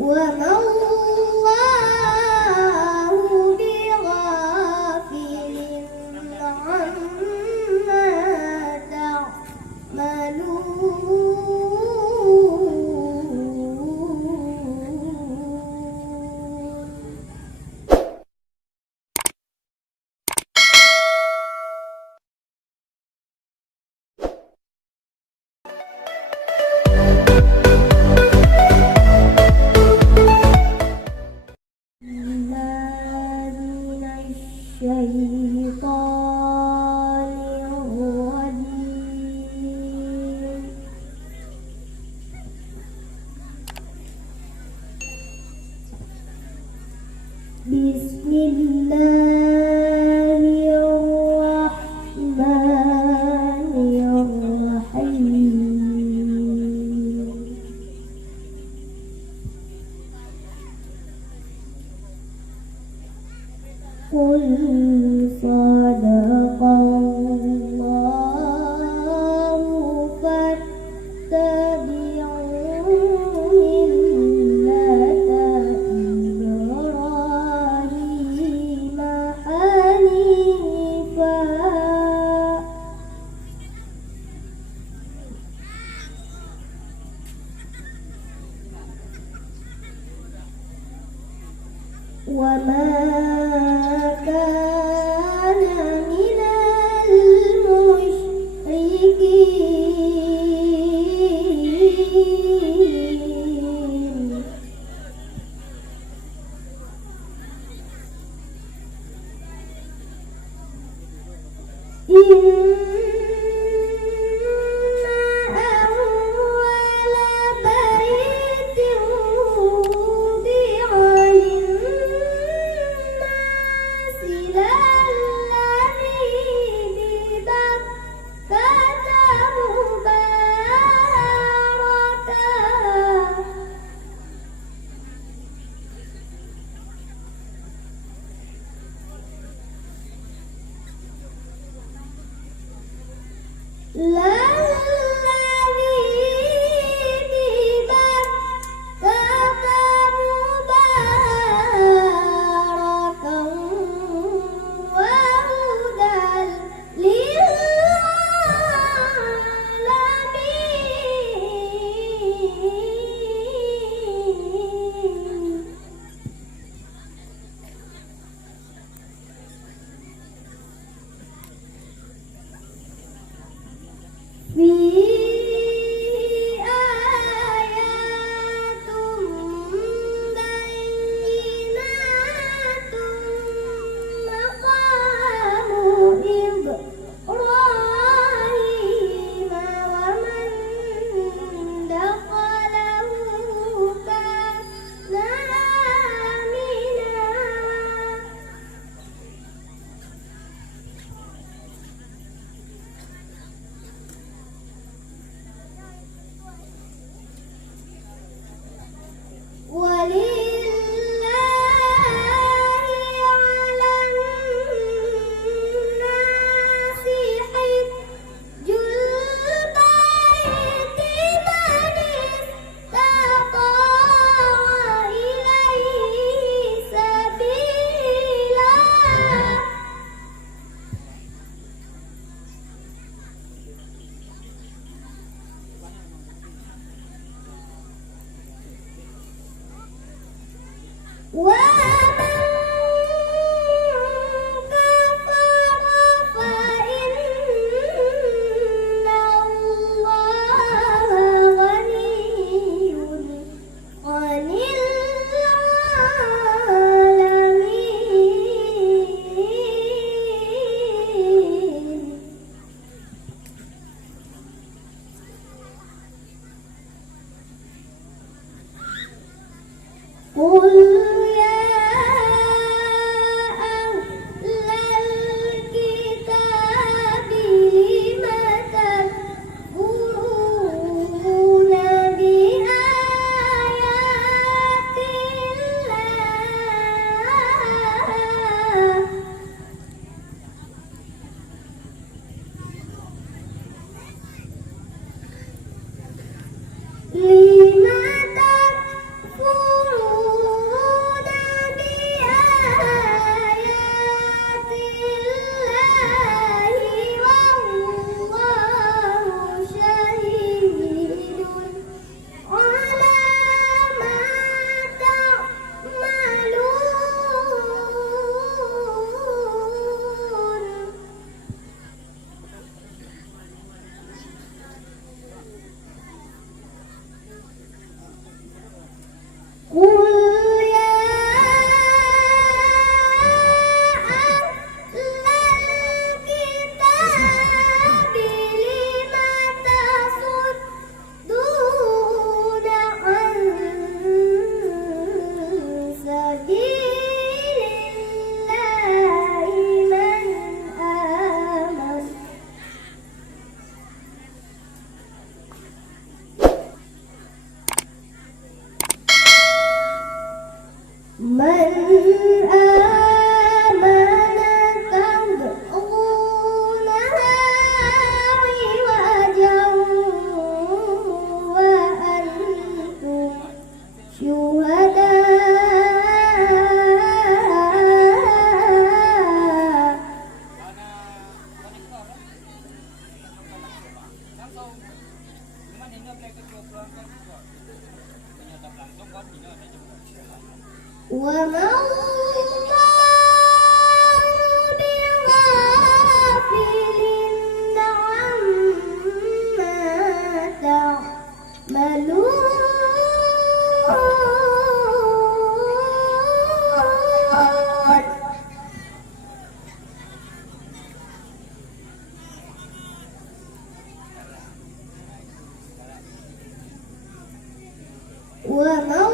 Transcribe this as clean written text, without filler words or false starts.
وما الله بغافل عما تعملون. من الشيطان الرجيم. بسم الله الرحمن الرحيم. قل صدق الله فاتبعوا ملة إبراهيم حنيفا وما كان من المشركين. إن أول بيت وضع للناس للذي ببكة مباركا فيه آيات بينات مقام إبراهيم ومن دخله كان آمنا. ولله على الناس حج البيت من استطاع إليه سبيلا. ومن كفر فإن الله غني عن العالمين. قل يا أهل الكتاب لم تكفرون بآيات الله لم تكفرون قل يا أهل الكتاب لم تصدون عن سبيل الله من آمن تبغونها عوجا وأنتم شهداء وما الله بغافل عما تعملون وما